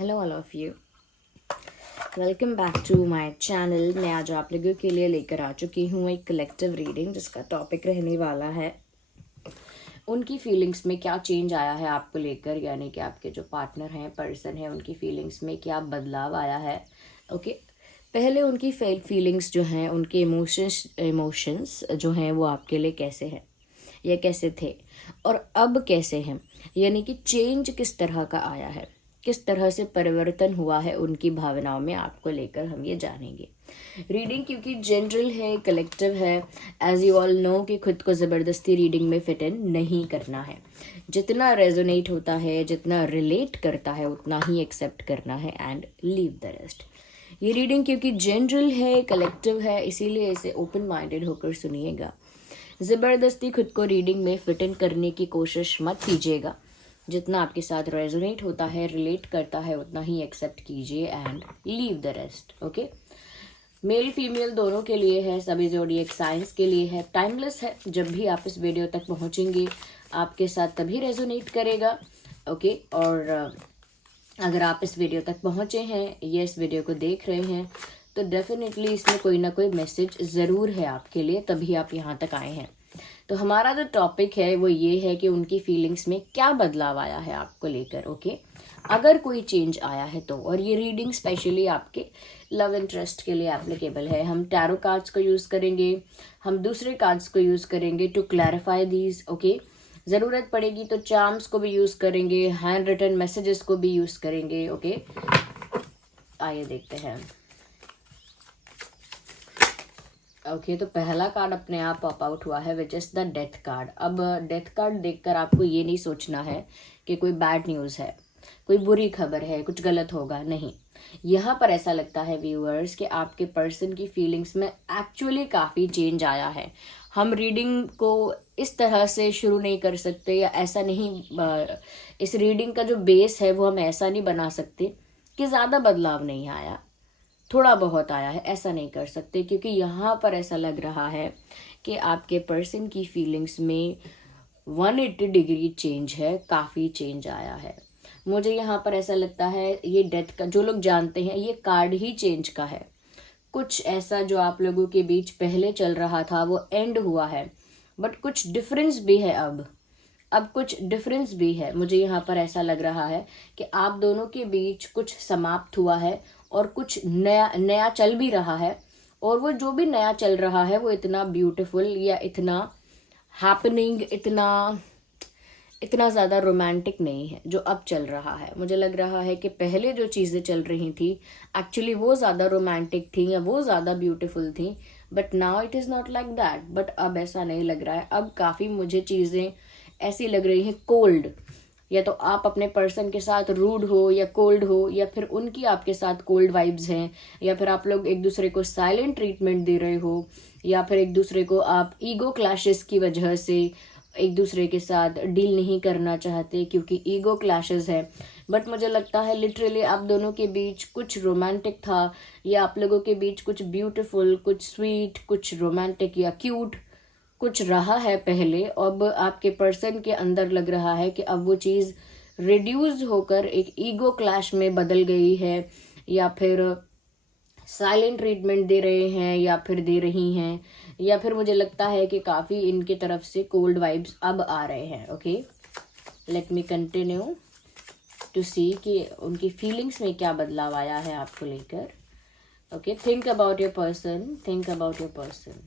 Hello all of you, welcome back to my channel. मैं आज आप लोगों के लिए लेकर आ चुकी हूँ एक कलेक्टिव रीडिंग जिसका टॉपिक रहने वाला है उनकी फीलिंग्स में क्या चेंज आया है आपको लेकर, यानी कि आपके जो पार्टनर हैं, पर्सन है, उनकी फीलिंग्स में क्या बदलाव आया है। ओके, पहले उनकी फीलिंग्स जो हैं, उनके इमोशंस जो हैं वो आपके लिए कैसे हैं या कैसे थे और अब कैसे हैं, यानी कि चेंज किस तरह का आया है, किस तरह से परिवर्तन हुआ है उनकी भावनाओं में आपको लेकर हम ये जानेंगे। रीडिंग क्योंकि जनरल है, कलेक्टिव है, एज यू ऑल नो कि खुद को ज़बरदस्ती रीडिंग में फिट इन नहीं करना है। जितना रेजोनेट होता है, जितना रिलेट करता है, उतना ही एक्सेप्ट करना है एंड लीव द रेस्ट। ये रीडिंग क्योंकि जनरल है, कलेक्टिव है, इसीलिए इसे ओपन माइंडेड होकर सुनिएगा। ज़बरदस्ती खुद को रीडिंग में फिट इन करने की कोशिश मत कीजिएगा। जितना आपके साथ रेजोनेट होता है, रिलेट करता है, उतना ही एक्सेप्ट कीजिए and leave the rest. Okay, male female दोनों के लिए है, सभी ज़ोडिएक साइंस के लिए है, टाइमलेस है। जब भी आप इस वीडियो तक पहुंचेंगे आपके साथ तभी रेजोनेट करेगा। ओके, और अगर आप इस वीडियो तक पहुंचे हैं या इस वीडियो को देख रहे हैं तो डेफिनेटली इसमें कोई ना कोई मैसेज ज़रूर है आपके लिए, तभी आप यहाँ तक आए हैं। तो हमारा जो टॉपिक है वो ये है कि उनकी फीलिंग्स में क्या बदलाव आया है आपको लेकर। ओके, अगर कोई चेंज आया है तो, और ये रीडिंग स्पेशली आपके लव इंटरेस्ट के लिए एप्लीकेबल है। हम टैरो कार्ड्स को यूज़ करेंगे, हम दूसरे कार्ड्स को यूज़ करेंगे टू क्लैरिफाई दीज। ओके, ज़रूरत पड़ेगी तो चार्म्स को भी यूज़ करेंगे, हैंड रिटन मैसेजेस को भी यूज़ करेंगे। ओके, आइए देखते हैं। ओके, तो पहला कार्ड अपने आप पॉप आउट हुआ है which is the death card. अब डेथ कार्ड देखकर आपको ये नहीं सोचना है कि कोई बैड न्यूज़ है, कोई बुरी खबर है, कुछ गलत होगा, नहीं। यहाँ पर ऐसा लगता है व्यूअर्स कि आपके पर्सन की फीलिंग्स में एक्चुअली काफ़ी चेंज आया है। हम रीडिंग को इस तरह से शुरू नहीं कर सकते, या ऐसा नहीं, इस रीडिंग का जो बेस है वो हम ऐसा नहीं बना सकते कि ज़्यादा बदलाव नहीं आया, थोड़ा बहुत आया है, ऐसा नहीं कर सकते। क्योंकि यहाँ पर ऐसा लग रहा है कि आपके पर्सन की फीलिंग्स में 180 डिग्री चेंज है, काफ़ी चेंज आया है। मुझे यहाँ पर ऐसा लगता है ये डेथ का, जो लोग जानते हैं, ये कार्ड ही चेंज का है। कुछ ऐसा जो आप लोगों के बीच पहले चल रहा था वो एंड हुआ है, बट कुछ डिफरेंस भी है। अब कुछ डिफरेंस भी है। मुझे यहाँ पर ऐसा लग रहा है कि आप दोनों के बीच कुछ समाप्त हुआ है और कुछ नया नया चल भी रहा है, और वो जो भी नया चल रहा है वो इतना ब्यूटीफुल या इतना हैपनिंग, इतना ज़्यादा रोमांटिक नहीं है जो अब चल रहा है। मुझे लग रहा है कि पहले जो चीज़ें चल रही थी एक्चुअली वो ज़्यादा रोमांटिक थी या वो ज़्यादा ब्यूटीफुल थी, but now it is not like that. But अब ऐसा नहीं लग रहा है। अब काफ़ी मुझे चीज़ें ऐसी लग रही हैं कोल्ड, या तो आप अपने पर्सन के साथ रूड हो या कोल्ड हो, या फिर उनकी आपके साथ कोल्ड वाइब्स हैं, या फिर आप लोग एक दूसरे को साइलेंट ट्रीटमेंट दे रहे हो, या फिर एक दूसरे को आप ईगो क्लैशेस की वजह से एक दूसरे के साथ डील नहीं करना चाहते क्योंकि ईगो क्लैशेस है। बट मुझे लगता है लिटरली आप दोनों के बीच कुछ रोमांटिक था, या आप लोगों के बीच कुछ ब्यूटीफुल, कुछ स्वीट, कुछ रोमांटिक या क्यूट कुछ रहा है पहले। अब आपके पर्सन के अंदर लग रहा है कि अब वो चीज़ रिड्यूस होकर एक ईगो क्लैश में बदल गई है, या फिर साइलेंट ट्रीटमेंट दे रहे हैं या फिर दे रही हैं, या फिर मुझे लगता है कि काफ़ी इनके तरफ से कोल्ड वाइब्स अब आ रहे हैं। Okay, let me continue to see कि उनकी फीलिंग्स में क्या बदलाव आया है आपको लेकर। Okay, think about your person, think about your person.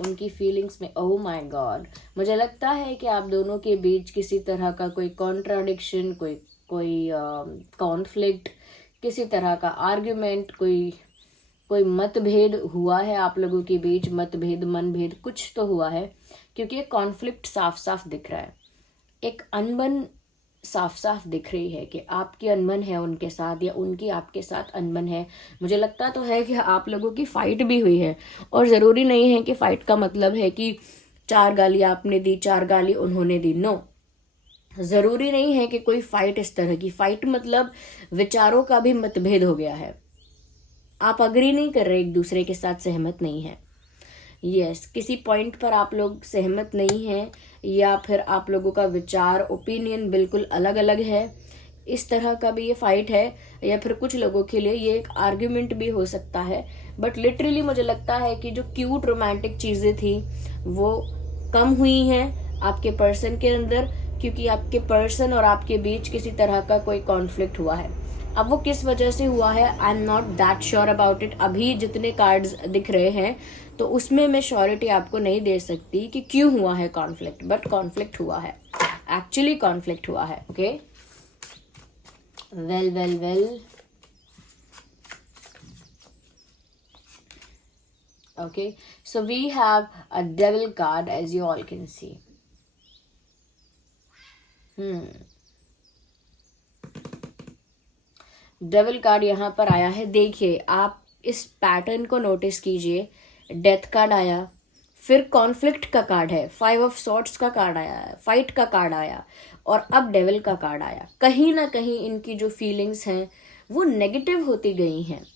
उनकी फीलिंग्स में, ओह माय गॉड, मुझे लगता है कि आप दोनों के बीच किसी तरह का कोई कॉन्ट्राडिक्शन, कोई कॉन्फ्लिक्ट, किसी तरह का आर्ग्यूमेंट, कोई मतभेद हुआ है आप लोगों के बीच। मतभेद, मनभेद कुछ तो हुआ है, क्योंकि एक कॉन्फ्लिक्ट साफ साफ दिख रहा है, एक अनबन साफ साफ दिख रही है कि आपकी अनबन है उनके साथ या उनकी आपके साथ अनबन है। मुझे लगता तो है कि आप लोगों की फाइट भी हुई है, और ज़रूरी नहीं है कि फाइट का मतलब है कि 4 गाली आपने दी, 4 गाली उन्होंने दी। नो, ज़रूरी नहीं है कि कोई फाइट इस तरह की। फाइट मतलब विचारों का भी मतभेद हो गया है, आप अग्री नहीं कर रहे, एक दूसरे के साथ सहमत नहीं है। यस, किसी पॉइंट पर आप लोग सहमत नहीं हैं, या फिर आप लोगों का विचार, ओपिनियन बिल्कुल अलग अलग है। इस तरह का भी ये फाइट है, या फिर कुछ लोगों के लिए ये एक आर्ग्यूमेंट भी हो सकता है। बट लिटरली मुझे लगता है कि जो क्यूट रोमांटिक चीजें थी वो कम हुई हैं आपके पर्सन के अंदर, क्योंकि आपके पर्सन और आपके बीच किसी तरह का कोई कॉन्फ्लिक्ट हुआ है। अब वो किस वजह से हुआ है, I am not that sure about it. अभी जितने कार्ड्स दिख रहे हैं तो उसमें मैं श्योरिटी आपको नहीं दे सकती कि क्यों हुआ है कॉन्फ्लिक्ट, बट कॉन्फ्लिक्ट हुआ है, एक्चुअली कॉन्फ्लिक्ट हुआ है। Okay, well okay, so we have a devil card, as you all can see. Devil card यहाँ पर आया है। देखिए, आप इस पैटर्न को नोटिस कीजिए। डेथ कार्ड आया, फिर कॉन्फ्लिक्ट का कार्ड है, 5 ऑफ सॉर्ड्स का कार्ड आया है, फाइट का कार्ड आया, और अब डेविल का कार्ड आया। कहीं ना कहीं इनकी जो फीलिंग्स हैं वो नेगेटिव होती गई हैं।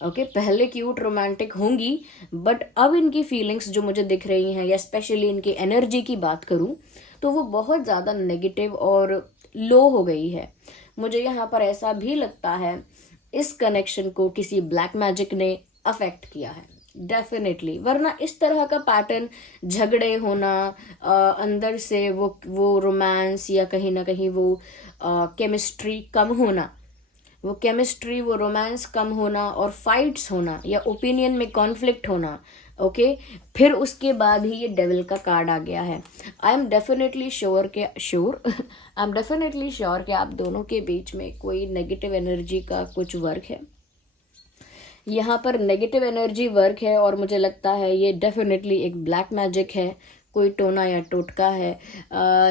ओके, पहले क्यूट रोमांटिक होंगी, बट अब इनकी फीलिंग्स जो मुझे दिख रही हैं, या स्पेशली इनकी एनर्जी की बात करूं तो वो बहुत ज़्यादा नेगेटिव और लो हो गई है। मुझे यहाँ पर ऐसा भी लगता है इस कनेक्शन को किसी ब्लैक मैजिक ने अफेक्ट किया है, डेफिनेटली। वरना इस तरह का पैटर्न, झगड़े होना, अंदर से वो रोमांस, या कहीं ना कहीं वो केमिस्ट्री कम होना, वो रोमांस कम होना और फाइट्स होना, या ओपिनियन में कॉन्फ्लिक्ट होना, ओके, फिर उसके बाद ही ये डेविल का कार्ड आ गया है। आई एम डेफिनेटली श्योर कि आप दोनों के बीच में कोई नेगेटिव एनर्जी का कुछ वर्क है। यहाँ पर नेगेटिव एनर्जी वर्क है, और मुझे लगता है ये डेफिनेटली एक ब्लैक मैजिक है। कोई टोना या टोटका है,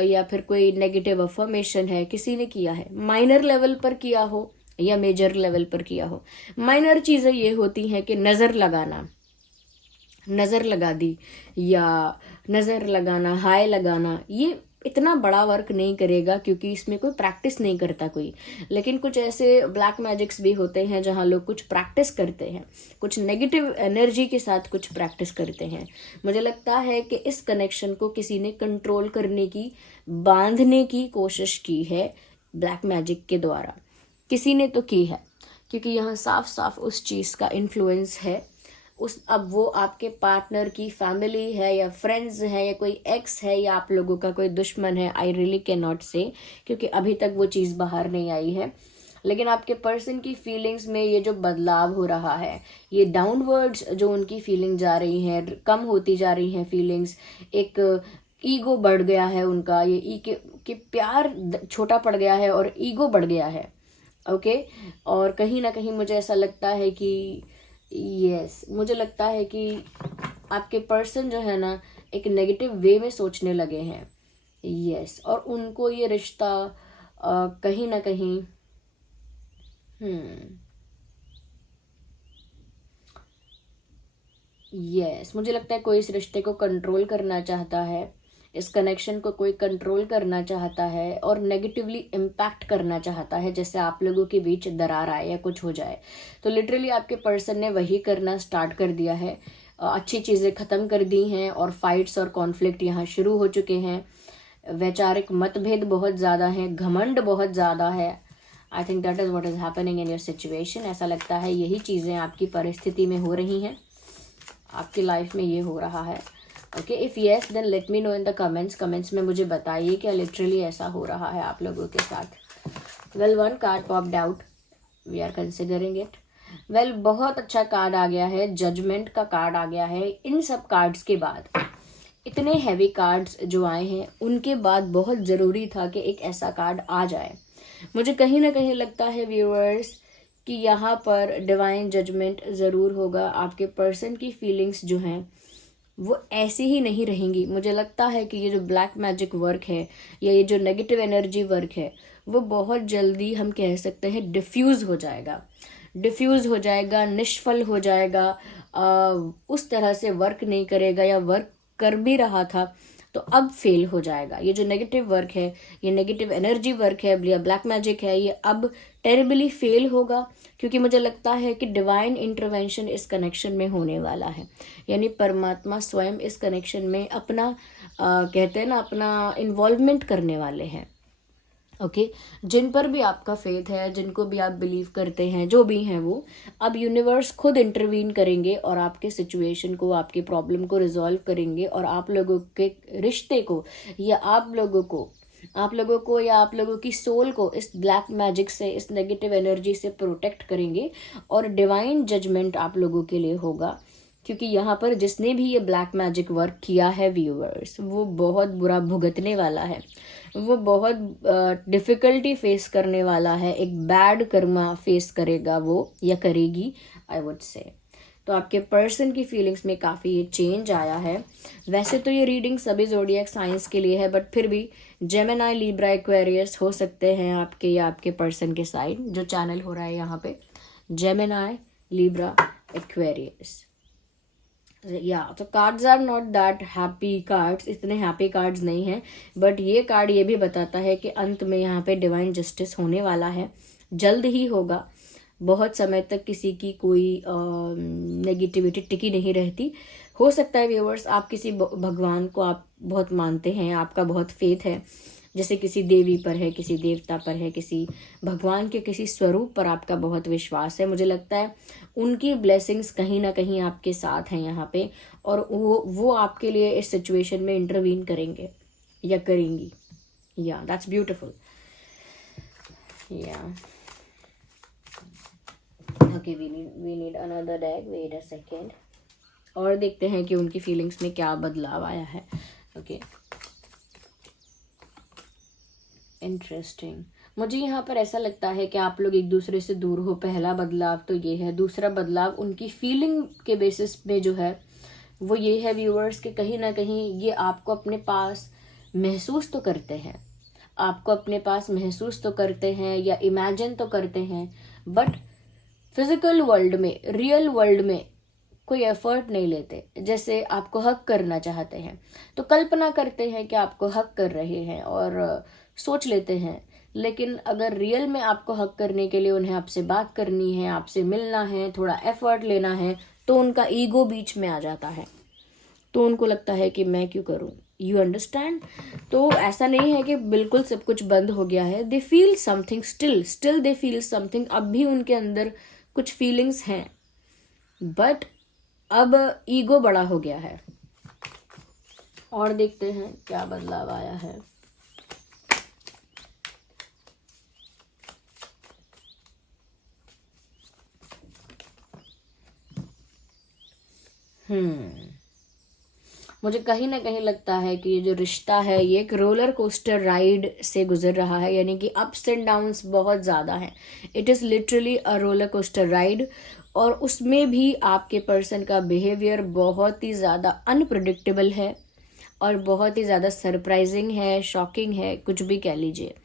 या फिर कोई नेगेटिव अफर्मेशन है, किसी ने किया है, माइनर लेवल पर किया हो या मेजर लेवल पर किया हो। माइनर चीज़ें ये होती हैं कि नज़र लगा दी, या नज़र लगाना, हाय लगाना, ये इतना बड़ा वर्क नहीं करेगा क्योंकि इसमें कोई प्रैक्टिस नहीं करता कोई। लेकिन कुछ ऐसे ब्लैक मैजिक्स भी होते हैं जहाँ लोग कुछ प्रैक्टिस करते हैं, कुछ नेगेटिव एनर्जी के साथ कुछ प्रैक्टिस करते हैं। मुझे लगता है कि इस कनेक्शन को किसी ने कंट्रोल करने की, बांधने की कोशिश की है ब्लैक मैजिक के द्वारा। किसी ने तो की है, क्योंकि यहाँ साफ साफ उस चीज़ का इन्फ्लुएंस है। अब वो आपके पार्टनर की फैमिली है, या फ्रेंड्स है, या कोई एक्स है, या आप लोगों का कोई दुश्मन है। आई रियली कैन नॉट से, क्योंकि अभी तक वो चीज़ बाहर नहीं आई है। लेकिन आपके पर्सन की फीलिंग्स में ये जो बदलाव हो रहा है, ये डाउनवर्ड्स जो उनकी फीलिंग जा रही हैं, कम होती जा रही हैं फीलिंग्स, एक ईगो बढ़ गया है उनका, ये कि प्यार छोटा पड़ गया है और ईगो बढ़ गया है। ओके, और कहीं ना कहीं मुझे ऐसा लगता है कि मुझे लगता है कि आपके पर्सन जो है ना एक नेगेटिव वे में सोचने लगे हैं। और उनको ये रिश्ता कहीं ना कहीं मुझे लगता है कोई इस रिश्ते को कंट्रोल करना चाहता है, इस कनेक्शन को कोई कंट्रोल करना चाहता है और नेगेटिवली इम्पैक्ट करना चाहता है, जैसे आप लोगों के बीच दरार आए या कुछ हो जाए। तो लिटरली आपके पर्सन ने वही करना स्टार्ट कर दिया है। अच्छी चीज़ें ख़त्म कर दी हैं और फाइट्स और कॉन्फ्लिक्ट यहाँ शुरू हो चुके हैं। वैचारिक मतभेद बहुत ज़्यादा हैं, घमंड बहुत ज़्यादा है। I think that is what is happening in your situation. ऐसा लगता है यही चीज़ें आपकी परिस्थिति में हो रही हैं, आपकी लाइफ में ये हो रहा है। Okay, if yes then let me know in the comments में मुझे बताइए क्या लिटरली ऐसा हो रहा है आप लोगों के साथ। Well, one card popped out, we are considering it. Well, बहुत अच्छा कार्ड आ गया है, जजमेंट का कार्ड आ गया है। इन सब कार्ड्स के बाद, इतने हैवी कार्ड्स जो आए हैं उनके बाद बहुत ज़रूरी था कि एक ऐसा कार्ड आ जाए। मुझे कहीं ना कहीं लगता है व्यूअर्स कि यहाँ पर डिवाइन जजमेंट ज़रूर होगा। आपके पर्सन की फीलिंग्स जो हैं वो ऐसी ही नहीं रहेंगी। मुझे लगता है कि ये जो ब्लैक मैजिक वर्क है या ये जो नेगेटिव एनर्जी वर्क है वो बहुत जल्दी हम कह सकते हैं डिफ्यूज़ हो जाएगा, निष्फल हो जाएगा, उस तरह से वर्क नहीं करेगा, या वर्क कर भी रहा था तो अब फेल हो जाएगा। ये जो नेगेटिव वर्क है, ये नेगेटिव एनर्जी वर्क है या ब्लैक मैजिक है, ये अब टेरिबली फेल होगा, क्योंकि मुझे लगता है कि डिवाइन इंटरवेंशन इस कनेक्शन में होने वाला है। यानी परमात्मा स्वयं इस कनेक्शन में अपना कहते हैं ना, अपना इन्वॉल्वमेंट करने वाले हैं। ओके जिन पर भी आपका फेथ है, जिनको भी आप बिलीव करते हैं, जो भी हैं वो, अब यूनिवर्स खुद इंटरवीन करेंगे और आपके सिचुएशन को, आपकी प्रॉब्लम को रिजॉल्व करेंगे और आप लोगों के रिश्ते को या आप लोगों को या आप लोगों की सोल को इस ब्लैक मैजिक से, इस नेगेटिव एनर्जी से प्रोटेक्ट करेंगे और डिवाइन जजमेंट आप लोगों के लिए होगा। क्योंकि यहाँ पर जिसने भी ये ब्लैक मैजिक वर्क किया है व्यूअर्स, वो बहुत बुरा भुगतने वाला है, वो बहुत डिफ़िकल्टी फेस करने वाला है, एक बैड कर्मा फेस करेगा वो या करेगी, आई वुड से। तो आपके पर्सन की फीलिंग्स में काफ़ी ये चेंज आया है। वैसे तो ये रीडिंग सभी ज़ोडिएक साइंस के लिए है, बट फिर भी जेमिनी, लिब्रा, एक्वेरियस हो सकते हैं आपके या आपके पर्सन के साइड, जो चैनल हो रहा है यहाँ पे, जेमिनी, लिब्रा, एक्वेरियस। या तो cards are not that happy cards, इतने हैप्पी कार्ड्स नहीं हैं, बट ये कार्ड ये भी बताता है कि अंत में यहाँ पे डिवाइन जस्टिस होने वाला है, जल्द ही होगा। बहुत समय तक किसी की कोई नेगेटिविटी टिकी नहीं रहती। हो सकता है व्यूअर्स आप किसी भगवान को आप बहुत मानते हैं, आपका बहुत फेथ है, जैसे किसी देवी पर है, किसी देवता पर है, किसी भगवान के किसी स्वरूप पर आपका बहुत विश्वास है। मुझे लगता है उनकी ब्लेसिंग्स कहीं ना कहीं आपके साथ हैं यहाँ पे, और वो आपके लिए इस सिचुएशन में इंटरवीन करेंगे या करेंगी। या दैट्स ब्यूटिफुल। या okay, we need another deck, wait a second, और देखते हैं कि उनकी फीलिंग्स में क्या बदलाव आया है। Okay, interesting. मुझे यहाँ पर ऐसा लगता है कि आप लोग एक दूसरे से दूर हो, पहला बदलाव तो ये है। दूसरा बदलाव उनकी फीलिंग के बेसिस पे जो है वो ये है व्यूअर्स, कि कहीं ना कहीं ये आपको अपने पास महसूस तो करते हैं, आपको अपने पास महसूस तो करते हैं या इमेजिन तो करते हैं, बट फिजिकल वर्ल्ड में, रियल वर्ल्ड में कोई एफर्ट नहीं लेते। जैसे आपको हक करना चाहते हैं तो कल्पना करते हैं कि आपको हक कर रहे हैं और सोच लेते हैं, लेकिन अगर रियल में आपको हक करने के लिए उन्हें आपसे बात करनी है, आपसे मिलना है, थोड़ा एफर्ट लेना है, तो उनका ईगो बीच में आ जाता है, तो उनको लगता है कि मैं क्यों करूं। You understand? तो ऐसा नहीं है कि बिल्कुल सब कुछ बंद हो गया है। They feel something, still they feel something. अब भी उनके अंदर कुछ फीलिंग्स हैं, बट अब ईगो बड़ा हो गया है। और देखते हैं क्या बदलाव आया है। मुझे कहीं ना कहीं लगता है कि ये जो रिश्ता है ये एक रोलर कोस्टर राइड से गुजर रहा है, यानी कि अप्स एंड डाउन्स बहुत ज़्यादा हैं। It is literally a roller coaster ride, और उसमें भी आपके पर्सन का बिहेवियर बहुत ही ज़्यादा अनप्रिडिक्टेबल है और बहुत ही ज़्यादा सरप्राइजिंग है, शॉकिंग है, कुछ भी कह लीजिए।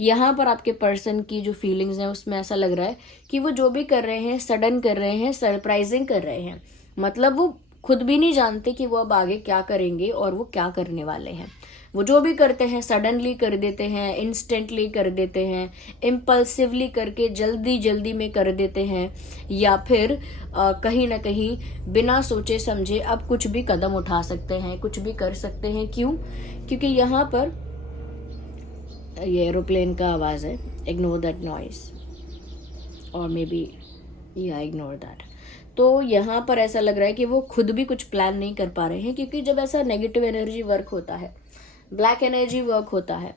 यहाँ पर आपके पर्सन की जो फीलिंग्स हैं उसमें ऐसा लग रहा है कि वो जो भी कर रहे हैं सडन कर रहे हैं, सरप्राइजिंग कर रहे हैं। मतलब वो खुद भी नहीं जानते कि वो अब आगे क्या करेंगे और वो क्या करने वाले हैं। वो जो भी करते हैं सडनली कर देते हैं, इंस्टेंटली कर देते हैं, इम्पल्सिवली करके जल्दी जल्दी में कर देते हैं, या फिर कहीं ना कहीं बिना सोचे समझे अब कुछ भी कदम उठा सकते हैं, कुछ भी कर सकते हैं। क्यों? क्योंकि यहाँ पर ये एरोप्लेन का आवाज़ है, इग्नोर दैट नॉइस, और मे बी या इग्नोर दैट। तो यहाँ पर ऐसा लग रहा है कि वो खुद भी कुछ प्लान नहीं कर पा रहे हैं, क्योंकि जब ऐसा नेगेटिव एनर्जी वर्क होता है, ब्लैक एनर्जी वर्क होता है,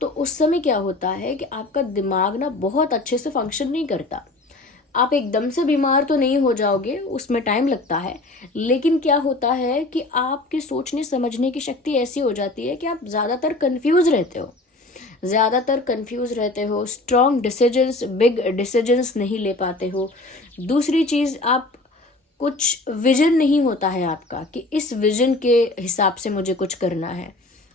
तो उस समय क्या होता है कि आपका दिमाग ना बहुत अच्छे से फंक्शन नहीं करता। आप एकदम से बीमार तो नहीं हो जाओगे, उसमें टाइम लगता है, लेकिन क्या होता है कि आपके सोचने समझने की शक्ति ऐसी हो जाती है कि आप ज़्यादातर कंफ्यूज रहते हो, स्ट्रॉन्ग डिसीजंस, बिग डिसीजंस नहीं ले पाते हो। दूसरी चीज़, आप कुछ विजन नहीं होता है आपका कि इस विजन के हिसाब से मुझे कुछ करना है।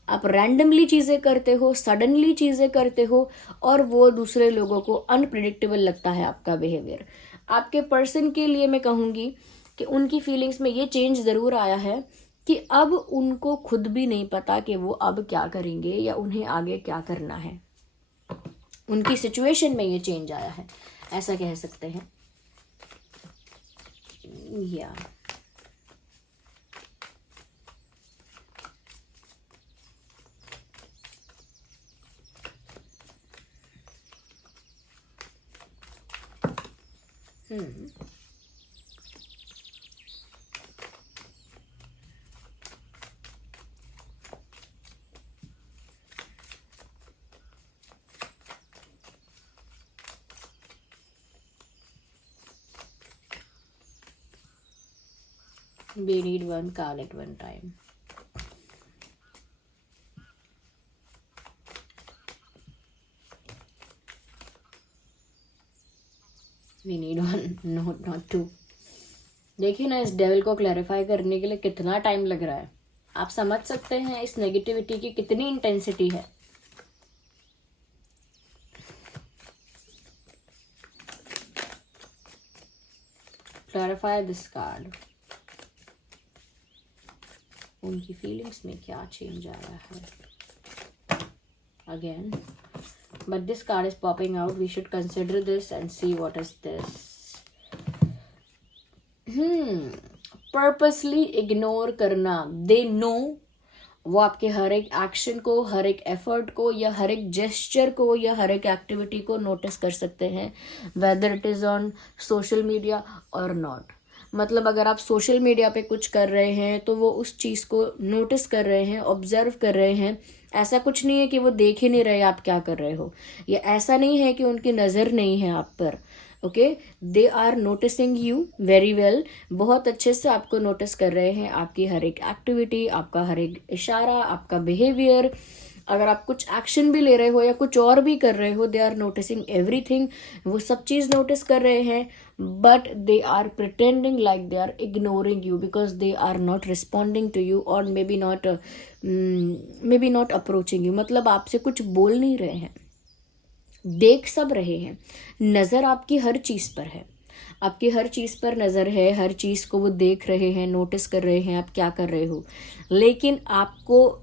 आप रैंडमली चीज़ें करते हो, सडनली चीज़ें करते हो, और वो दूसरे लोगों को अनप्रिडिक्टेबल लगता है आपका बिहेवियर। आपके पर्सन के लिए मैं कहूँगी कि उनकी फीलिंग्स में ये चेंज ज़रूर आया है कि अब उनको खुद भी नहीं पता कि वो अब क्या करेंगे या उन्हें आगे क्या करना है। उनकी सिचुएशन में ये चेंज आया है, ऐसा कह सकते हैं। या We need one card at one time. We need one, not two. देखिए ना, इस डेविल को क्लैरिफाई करने के लिए कितना टाइम लग रहा है. आप समझ सकते हैं इस नेगेटिविटी की कितनी इंटेंसिटी है. Clarify this card. उनकी फीलिंग्स में क्या चेंज आया है again. But this card is popping out. We should consider this and see what is this. Purposely ignore करना. They know. वो आपके हर एक एक्शन को, हर एक एफर्ट को, या हर एक जेस्चर को, या हर एक एक्टिविटी को नोटिस कर सकते हैं, whether it is on social media और नॉट. मतलब अगर आप सोशल मीडिया पे कुछ कर रहे हैं तो वो उस चीज़ को नोटिस कर रहे हैं, ऑब्जर्व कर रहे हैं. ऐसा कुछ नहीं है कि वो देख ही नहीं रहे आप क्या कर रहे हो, या ऐसा नहीं है कि उनकी नज़र नहीं है आप पर. Okay, they are noticing you very well. बहुत अच्छे से आपको नोटिस कर रहे हैं, आपकी हर एक एक्टिविटी, आपका हर एक इशारा, आपका बिहेवियर. अगर आप कुछ एक्शन भी ले रहे हो या कुछ और भी कर रहे हो, दे आर नोटिसिंग एवरीथिंग. वो सब चीज़ नोटिस कर रहे हैं, but they are pretending like they are ignoring you because they are not responding to you और maybe not approaching you. मतलब आपसे कुछ बोल नहीं रहे हैं, देख सब रहे हैं. नज़र आपकी हर चीज़ पर है, आपकी हर चीज़ पर नज़र है, हर चीज़ को वो देख रहे हैं, नोटिस कर रहे हैं आप क्या कर रहे हो, लेकिन आपको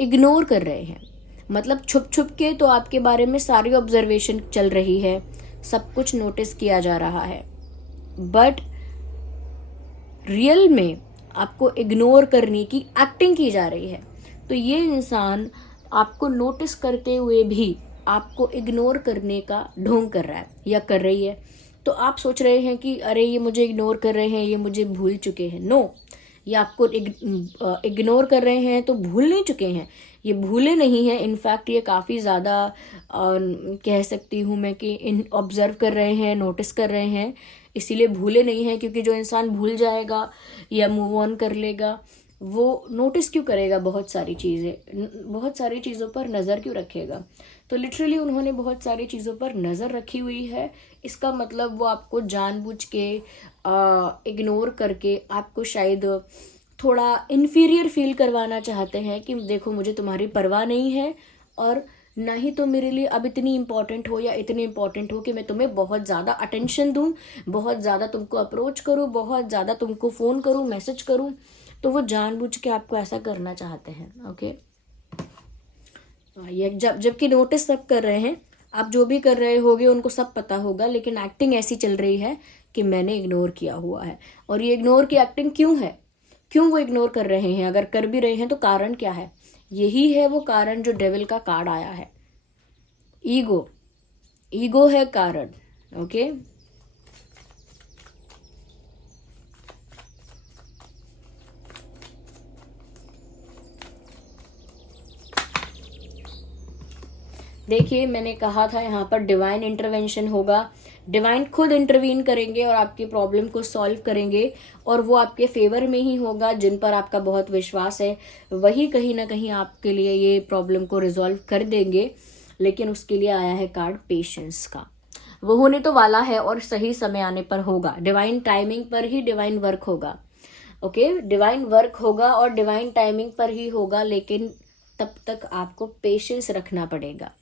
इग्नोर कर रहे हैं. मतलब छुप छुप के तो आपके बारे में सारी ऑब्जर्वेशन चल रही है, सब कुछ नोटिस किया जा रहा है, बट रियल में आपको इग्नोर करने की एक्टिंग की जा रही है. तो ये इंसान आपको नोटिस करते हुए भी आपको इग्नोर करने का ढोंग कर रहा है या कर रही है. तो आप सोच रहे हैं कि अरे ये मुझे इग्नोर कर रहे हैं, ये मुझे भूल चुके हैं. नो, ये आपको इग्नोर कर रहे हैं तो भूल नहीं चुके हैं, ये भूले नहीं हैं. इनफैक्ट ये काफ़ी ज़्यादा कह सकती हूँ मैं कि ऑब्जर्व कर रहे हैं, नोटिस कर रहे हैं, इसीलिए भूले नहीं हैं. क्योंकि जो इंसान भूल जाएगा या मूव ऑन कर लेगा, वो नोटिस क्यों करेगा बहुत सारी चीज़ें, बहुत सारी चीज़ों पर नज़र क्यों रखेगा. तो लिटरली उन्होंने बहुत सारी चीज़ों पर नज़र रखी हुई है. इसका मतलब वो आपको जानबूझ के इग्नोर करके आपको शायद थोड़ा इन्फीरियर फील करवाना चाहते हैं कि देखो मुझे तुम्हारी परवाह नहीं है, और ना ही तो मेरे लिए अब इतनी इम्पॉर्टेंट हो या इतनी इम्पॉर्टेंट हो कि मैं तुम्हें बहुत ज़्यादा अटेंशन दूँ, बहुत ज़्यादा तुमको अप्रोच करूँ, बहुत ज़्यादा तुमको फ़ोन करूँ, मैसेज करूँ. तो वो जानबूझ के आपको ऐसा करना चाहते हैं. ओके, ये जबकि नोटिस सब कर रहे हैं, आप जो भी कर रहे होगे उनको सब पता होगा, लेकिन एक्टिंग ऐसी चल रही है कि मैंने इग्नोर किया हुआ है. और ये इग्नोर की एक्टिंग क्यों है, क्यों वो इग्नोर कर रहे हैं, अगर कर भी रहे हैं तो कारण क्या है. यही है वो कारण जो डेविल का कार्ड आया है. ईगो है कारण. ओके, देखिए मैंने कहा था यहाँ पर डिवाइन इंटरवेंशन होगा. डिवाइन खुद इंटरवीन करेंगे और आपकी प्रॉब्लम को सॉल्व करेंगे, और वो आपके फेवर में ही होगा. जिन पर आपका बहुत विश्वास है वही कहीं ना कहीं आपके लिए ये प्रॉब्लम को रिजॉल्व कर देंगे. लेकिन उसके लिए आया है कार्ड पेशेंस का. वो होने तो वाला है और सही समय आने पर होगा. डिवाइन टाइमिंग पर ही डिवाइन वर्क होगा. ओके, डिवाइन वर्क होगा और डिवाइन टाइमिंग पर ही होगा, लेकिन तब तक आपको पेशेंस रखना पड़ेगा.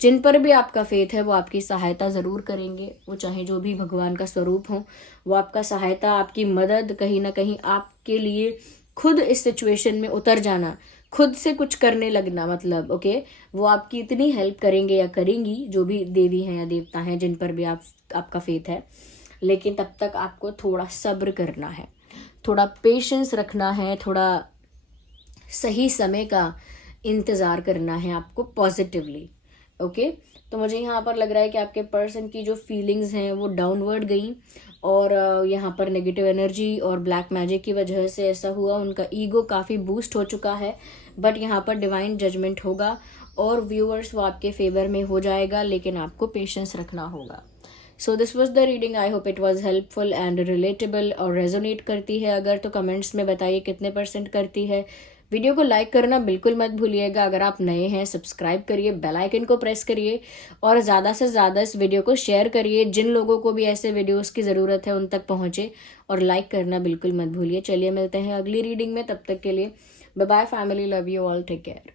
जिन पर भी आपका फेथ है वो आपकी सहायता ज़रूर करेंगे. वो चाहे जो भी भगवान का स्वरूप हो, वो आपका सहायता, आपकी मदद, कहीं ना कहीं आपके लिए खुद इस सिचुएशन में उतर जाना, खुद से कुछ करने लगना. मतलब ओके, वो आपकी इतनी हेल्प करेंगे या करेंगी, जो भी देवी हैं या देवता हैं जिन पर भी आपका फेथ है. लेकिन तब तक आपको थोड़ा सब्र करना है, थोड़ा पेशेंस रखना है, थोड़ा सही समय का इंतज़ार करना है आपको पॉजिटिवली. ओके, तो मुझे यहाँ पर लग रहा है कि आपके पर्सन की जो फीलिंग्स हैं वो डाउनवर्ड गई, और यहाँ पर नेगेटिव एनर्जी और ब्लैक मैजिक की वजह से ऐसा हुआ. उनका ईगो काफ़ी बूस्ट हो चुका है, बट यहाँ पर डिवाइन जजमेंट होगा और व्यूअर्स वो आपके फेवर में हो जाएगा. लेकिन आपको पेशेंस रखना होगा. So this was the reading. I hope it was helpful and relatable और रेजोनेट करती है अगर, तो कमेंट्स में बताइए कितने % करती है। वीडियो को लाइक करना बिल्कुल मत भूलिएगा। अगर आप नए हैं सब्सक्राइब करिए, बेल आइकन को प्रेस करिए और ज़्यादा से ज़्यादा इस वीडियो को शेयर करिए। जिन लोगों को भी ऐसे वीडियोस की ज़रूरत है उन तक पहुँचे, और लाइक करना बिल्कुल मत भूलिए। चलिए मिलते हैं अगली रीडिंग में, तब तक के लिए bye bye family, love you all, take care.